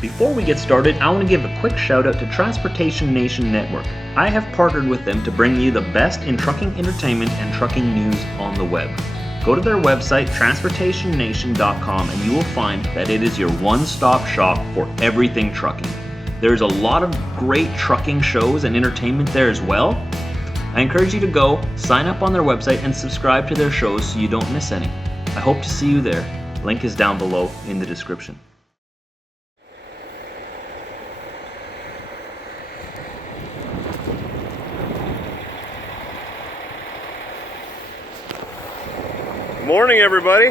Before we get started, I want to give a quick shout out to Transportation Nation Network. I have partnered with them to bring you the best in trucking entertainment and trucking news on the web. Go to their website, transportationnation.com, and you will find that it is your one-stop shop for everything trucking. There's a lot of great trucking shows and entertainment there as well. I encourage you to go, sign up on their website, and subscribe to their shows so you don't miss any. I hope to see you there. Link is down below in the description. Morning, everybody.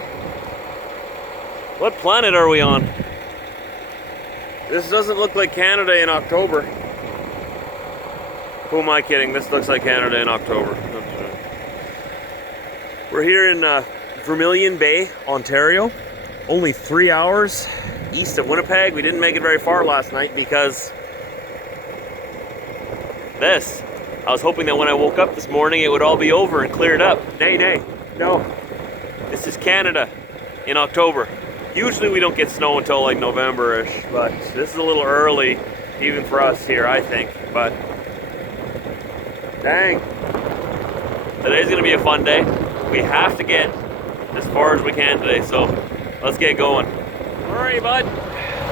What planet are we on? This doesn't look like Canada in October. Who am I kidding? This looks like Canada in October. We're here in Vermilion Bay, Ontario. Only 3 hours east of Winnipeg. We didn't make it very far last night because this. I was hoping that when I woke up this morning it would all be over and cleared up. Nay, no. This is Canada in October. Usually we don't get snow until like November-ish, but this is a little early even for us here, I think. But dang, today's gonna be a fun day. We have to get as far as we can today, so let's get going. All right, bud.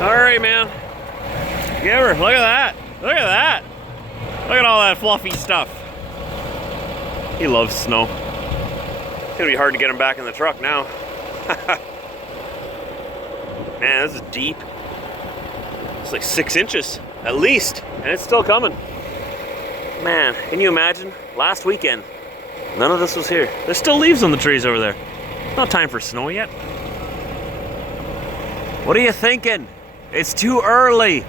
All right, man. Give her. Look at that. Look at that. Look at all that fluffy stuff. He loves snow. It's gonna be hard to get him back in the truck now. Man, this is deep. It's like 6 inches at least, and it's still coming. Man, can you imagine? Last weekend, none of this was here. There's still leaves on the trees over there. It's not time for snow yet. What are you thinking? It's too early.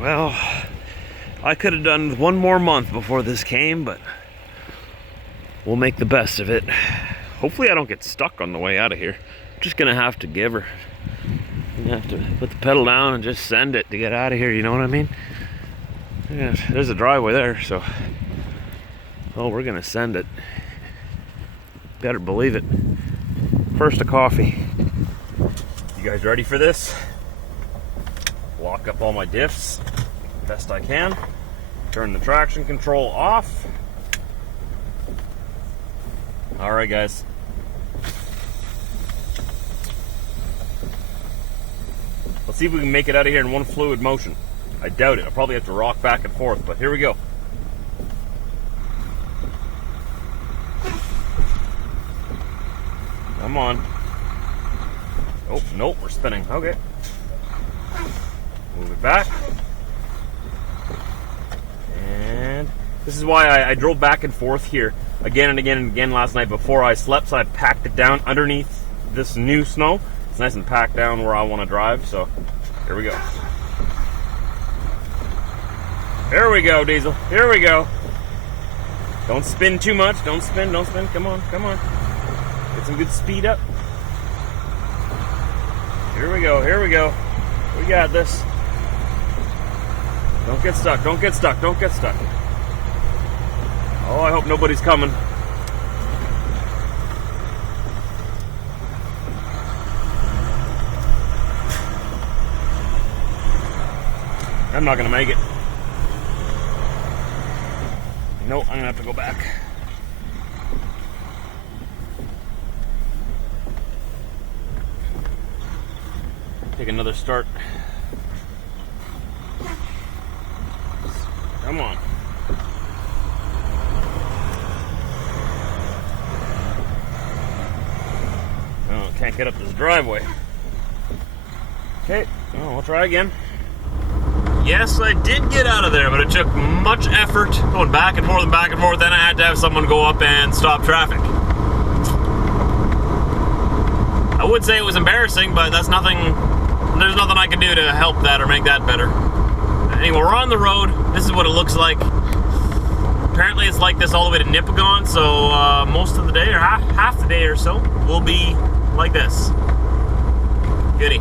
Well, I could have done one more month before this came, but we'll make the best of it. Hopefully I don't get stuck on the way out of here. I'm just gonna have to give her. I'm gonna have to put the pedal down and just send it to get out of here, you know what I mean? Yeah, there's a driveway there, so we're gonna send it. Better believe it. First a coffee. You guys ready for this? Lock up all my diffs best I can. Turn the traction control off. All right, guys. Let's see if we can make it out of here in one fluid motion. I doubt it. I'll probably have to rock back and forth, but here we go. Come on. Oh, nope, we're spinning. Okay. Move it back. And this is why I drove back and forth here again and again and again last night before I slept, so I packed it down underneath this new snow. It's nice and packed down where I want to drive, so here we go. Here we go, Diesel. Here we go. Don't spin too much. Don't spin. Come on. Get some good speed up. Here we go. We got this. Don't get stuck. Oh, I hope nobody's coming. I'm not gonna make it. Nope, I'm gonna have to go back. Take another start. Come on. Oh, can't get up this driveway. Okay, well, we'll try again. Yes, I did get out of there, but it took much effort going back and forth. Then I had to have someone go up and stop traffic. I would say it was embarrassing, but that's nothing. There's nothing I can do to help that or make that better. Anyway, we're on the road. This is what it looks like. Apparently it's like this all the way to Nipigon, so most of the day, or half the day or so, will be like this. Goodie.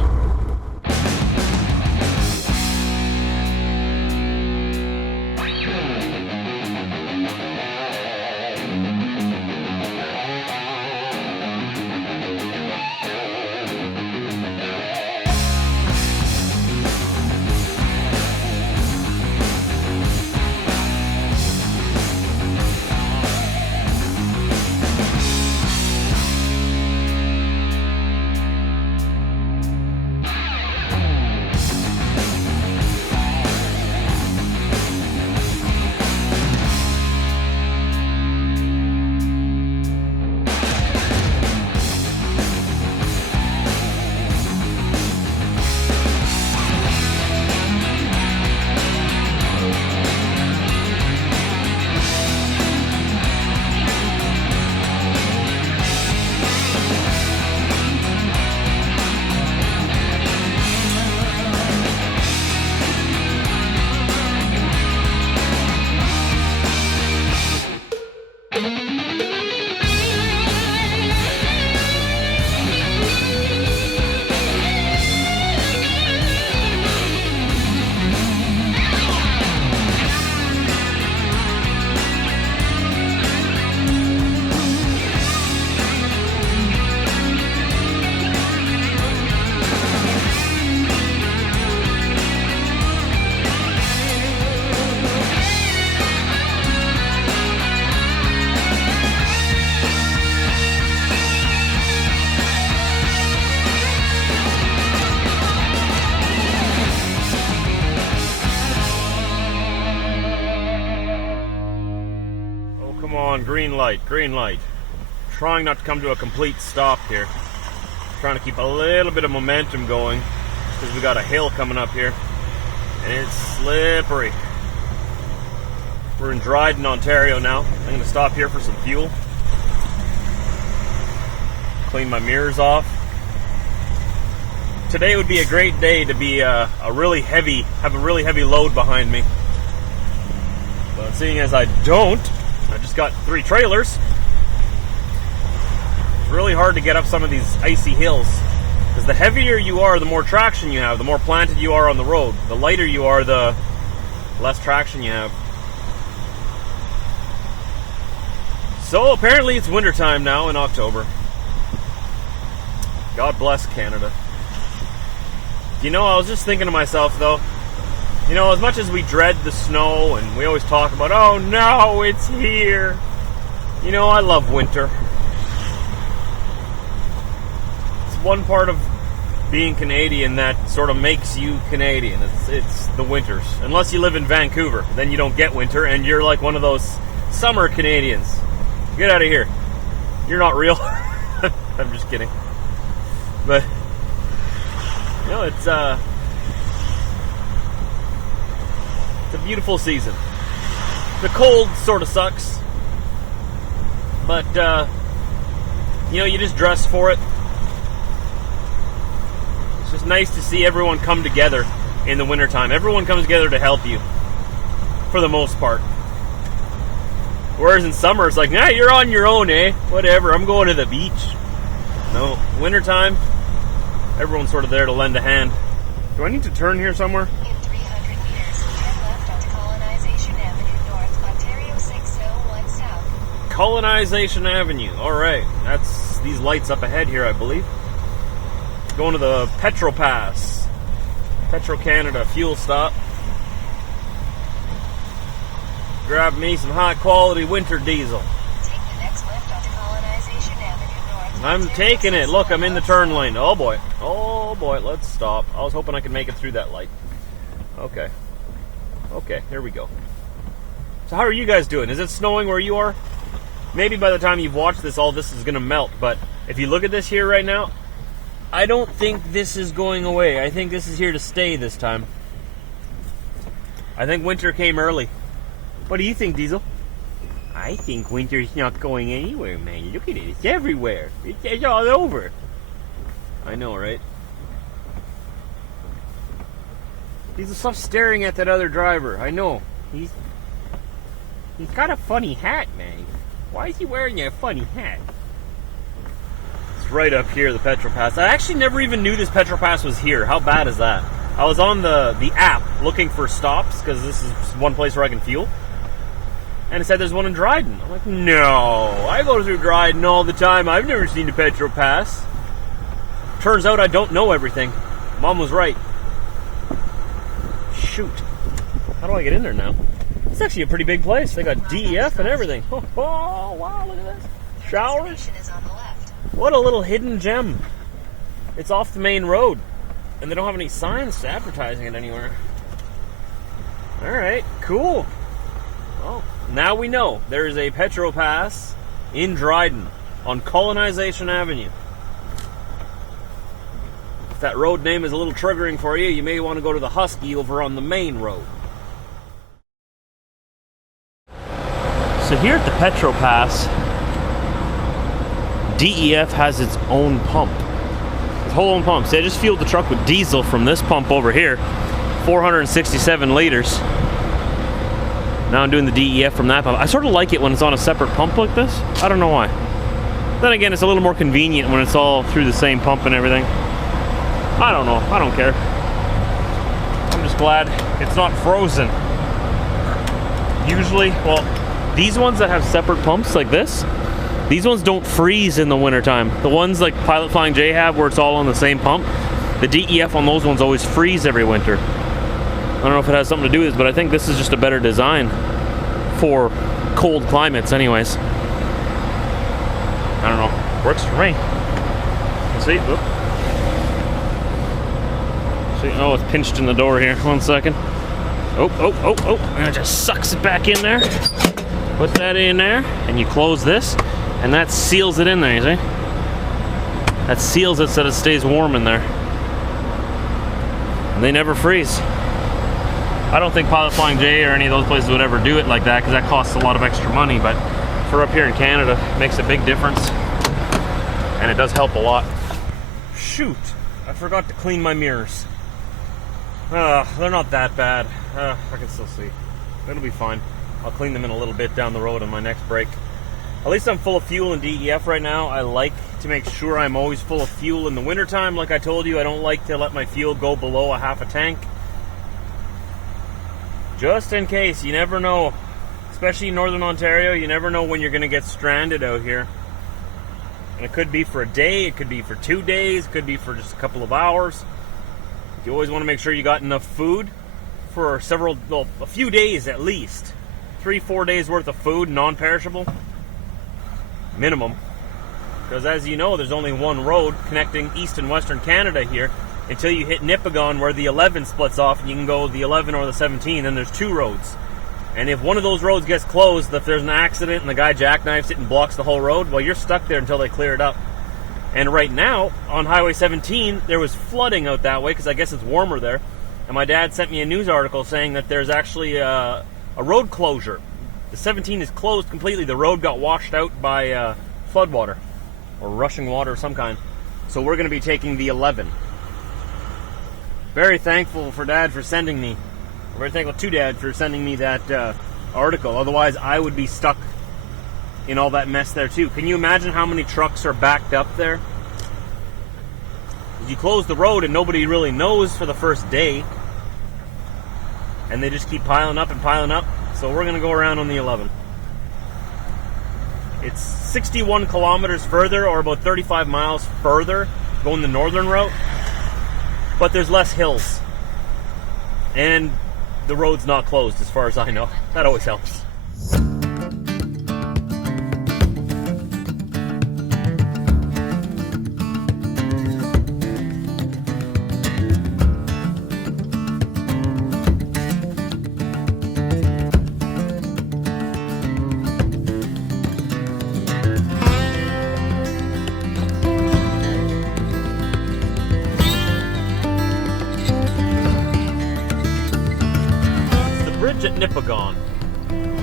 come on, green light, green light. Trying not to come to a complete stop here. Trying to keep a little bit of momentum going because we got a hill coming up here and it's slippery. We're in Dryden, Ontario now. I'm going to stop here for some fuel. Clean my mirrors off. Today would be a great day to be have a really heavy load behind me. But seeing as I don't, I just got 3 trailers. It's really hard to get up some of these icy hills. Because the heavier you are, the more traction you have, the more planted you are on the road. The lighter you are, the less traction you have. So apparently it's wintertime now in October. God bless Canada. You know, I was just thinking to myself though, you know, as much as we dread the snow and we always talk about, oh no, it's here. You know, I love winter. It's one part of being Canadian that sort of makes you Canadian. It's the winters. Unless you live in Vancouver, then you don't get winter and you're like one of those summer Canadians. Get out of here. You're not real. I'm just kidding. But, you know, it's a beautiful season. The cold sort of sucks. But, you know, you just dress for it. It's just nice to see everyone come together in the wintertime. Everyone comes together to help you. For the most part. Whereas in summer, it's like, nah, you're on your own, eh? Whatever, I'm going to the beach. No, wintertime, everyone's sort of there to lend a hand. Do I need to turn here somewhere? In 300 meters, turn left onto Colonization Avenue North, Ontario 601 South. Colonization Avenue, alright. That's these lights up ahead here, I believe. Going to the Petro Pass. Petro Canada fuel stop. Grab me some high quality winter diesel. Take the next left onto Colonization Avenue North. I'm taking it. Look, I'm in the turn lane. Oh boy. Oh boy, let's stop. I was hoping I could make it through that light. Okay. Okay, here we go. So how are you guys doing? Is it snowing where you are? Maybe by the time you've watched this, all this is going to melt. But if you look at this here right now, I don't think this is going away. I think this is here to stay this time. I think winter came early. What do you think, Diesel? I think winter's not going anywhere, man. Look at it. It's everywhere. It's all over. I know, right? Diesel, stop staring at that other driver. I know. He's got a funny hat, man. Why is he wearing a funny hat? It's right up here, the Petro Pass. I actually never even knew this Petro Pass was here. How bad is that? I was on the app looking for stops because this is one place where I can fuel. And it said there's one in Dryden. I'm like, no, I go through Dryden all the time. I've never seen the Petro Pass. Turns out I don't know everything. Mom was right. Shoot. How do I get in there now? It's actually a pretty big place. They got DEF and everything. Oh, wow, look at this. Showers. Station is on the left. What a little hidden gem. It's off the main road. And they don't have any signs advertising it anywhere. Alright, cool. Well, now we know there is a Petro Pass in Dryden on Colonization Avenue. If that road name is a little triggering for you, you may want to go to the Husky over on the main road. So here at the Petro Pass, DEF has its own pump. Its whole own pump. So I just fueled the truck with diesel from this pump over here, 467 liters. Now I'm doing the DEF from that pump. I sort of like it when it's on a separate pump like this. I don't know why. Then again, it's a little more convenient when it's all through the same pump and everything. I don't know. I don't care. I'm just glad it's not frozen. Usually, well, these ones that have separate pumps like this, these ones don't freeze in the wintertime. The ones like Pilot Flying J have where it's all on the same pump, the DEF on those ones always freeze every winter. I don't know if it has something to do with it, but I think this is just a better design for cold climates anyways. I don't know. Works for me. See? Whoop. See? Oh, it's pinched in the door here. 1 second. Oh. And it just sucks it back in there. Put that in there, and you close this, and that seals it in there, you see? That seals it so that it stays warm in there. And they never freeze. I don't think Pilot Flying J or any of those places would ever do it like that because that costs a lot of extra money, but for up here in Canada, it makes a big difference. And it does help a lot. Shoot, I forgot to clean my mirrors. They're not that bad. I can still see. It'll be fine. I'll clean them in a little bit down the road on my next break. At least I'm full of fuel in DEF right now. I like to make sure I'm always full of fuel in the wintertime. Like I told you, I don't like to let my fuel go below a half a tank. Just in case, you never know. Especially in Northern Ontario, you never know when you're going to get stranded out here. And it could be for a day, it could be for 2 days, it could be for just a couple of hours. You always want to make sure you got enough food for a few days at least. 3-4 days worth of food, non-perishable. Minimum. Because as you know, there's only one road connecting East and Western Canada here until you hit Nipigon where the 11 splits off and you can go the 11 or the 17, then there's 2 roads. And if one of those roads gets closed, if there's an accident and the guy jackknifes it and blocks the whole road, well, you're stuck there until they clear it up. And right now, on Highway 17, there was flooding out that way because I guess it's warmer there. And my dad sent me a news article saying that there's actually a road closure. The 17 is closed completely. The road got washed out by floodwater or rushing water of some kind. So we're going to be taking the 11. Very thankful for Dad for sending me. Very thankful to Dad for sending me that article. Otherwise, I would be stuck in all that mess there too. Can you imagine how many trucks are backed up there? You close the road and nobody really knows for the first day. And they just keep piling up and piling up. So we're going to go around on the 11. It's 61 kilometers further, or about 35 miles further, going the northern route. But there's less hills. And the road's not closed as far as I know. That always helps. At Nipigon.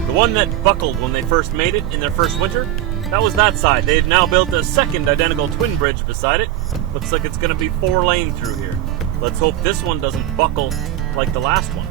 The one that buckled when they first made it in their first winter, that was that side. They've now built a second identical twin bridge beside it. Looks like it's going to be 4-lane through here. Let's hope this one doesn't buckle like the last one.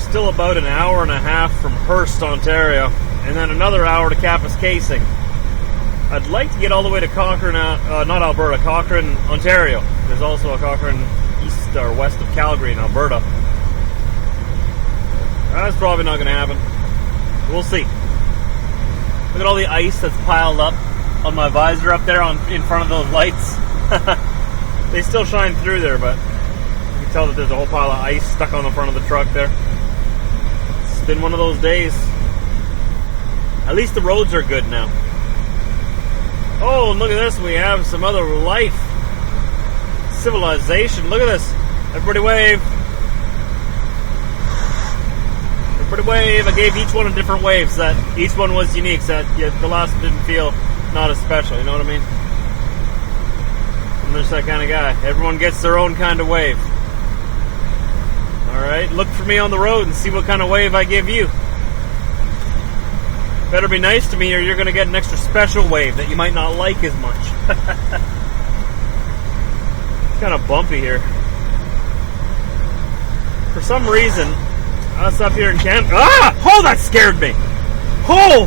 Still about an hour and a half from Hearst, Ontario, and then another hour to Kapuskasing. I'd like to get all the way to Cochrane, not Alberta, Cochrane, Ontario. There's also a Cochrane east or west of Calgary in Alberta. That's probably not going to happen. We'll see. Look at all the ice that's piled up on my visor up there in front of those lights. They still shine through there, but you can tell that there's a whole pile of ice stuck on the front of the truck there. It's been one of those days. At least the roads are good now. Oh, and look at this. We have some other life. Civilization. Look at this. Everybody wave. Everybody wave. I gave each one a different wave so that each one was unique, so that the last one didn't feel not as special. You know what I mean? I'm just that kind of guy. Everyone gets their own kind of wave. Alright, look for me on the road and see what kind of wave I give you. Better be nice to me or you're going to get an extra special wave that you might not like as much. It's kind of bumpy here. for some reason, us up here in Canada. Ah! Oh, that scared me. Oh!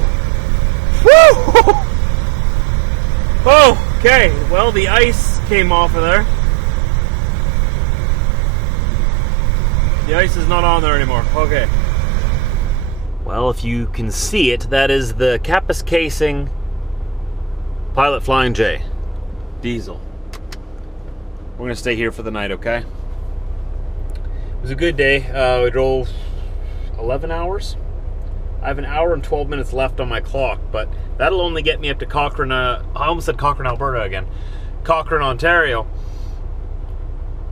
Woo! Oh, okay. Well, the ice came off of there. The ice is not on there anymore. Okay. Well, if you can see it, that is the Kappas casing Pilot Flying J diesel. We're gonna stay here for the night, okay? It was a good day. We drove 11 hours. I have an hour and 12 minutes left on my clock, but that'll only get me up to Cochrane. I almost said Cochrane, Alberta again. Cochrane, Ontario.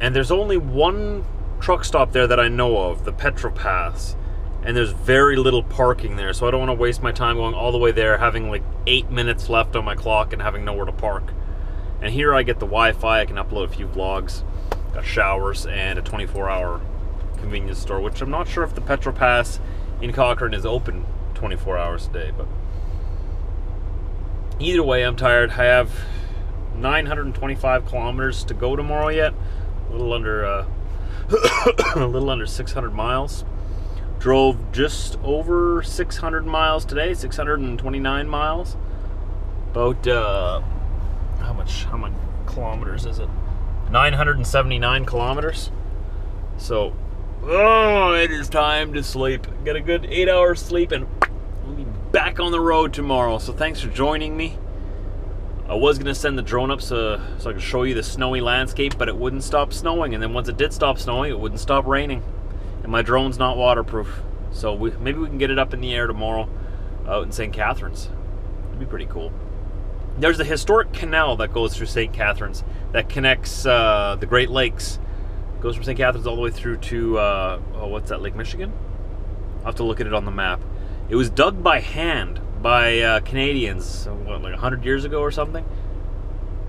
And there's only one truck stop there that I know of, the Petro Pass. And there's very little parking there, so I don't want to waste my time going all the way there, having like 8 minutes left on my clock and having nowhere to park. And here I get the Wi-Fi, I can upload a few vlogs, got showers, and a 24-hour convenience store, which I'm not sure if the Petro Pass in Cochrane is open 24 hours a day, but either way, I'm tired. I have 925 kilometers to go tomorrow yet, a little under a little under 600 miles. Drove just over 600 miles today, 629 miles. About how many kilometers is it? 979 kilometers. So, oh, it is time to sleep. Get a good 8 hours sleep and we'll be back on the road tomorrow. So thanks for joining me. I was gonna send the drone up so I could show you the snowy landscape, but it wouldn't stop snowing. And then once it did stop snowing, it wouldn't stop raining. And my drone's not waterproof. So maybe we can get it up in the air tomorrow out in St. Catharines. It'd be pretty cool. There's a historic canal that goes through St. Catharines that connects the Great Lakes. It goes from St. Catharines all the way through to, what's that, Lake Michigan? I'll have to look at it on the map. It was dug by hand by Canadians, what, like 100 years ago or something?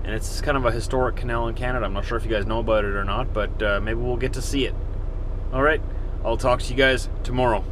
And it's kind of a historic canal in Canada. I'm not sure if you guys know about it or not, but maybe we'll get to see it. All right. I'll talk to you guys tomorrow.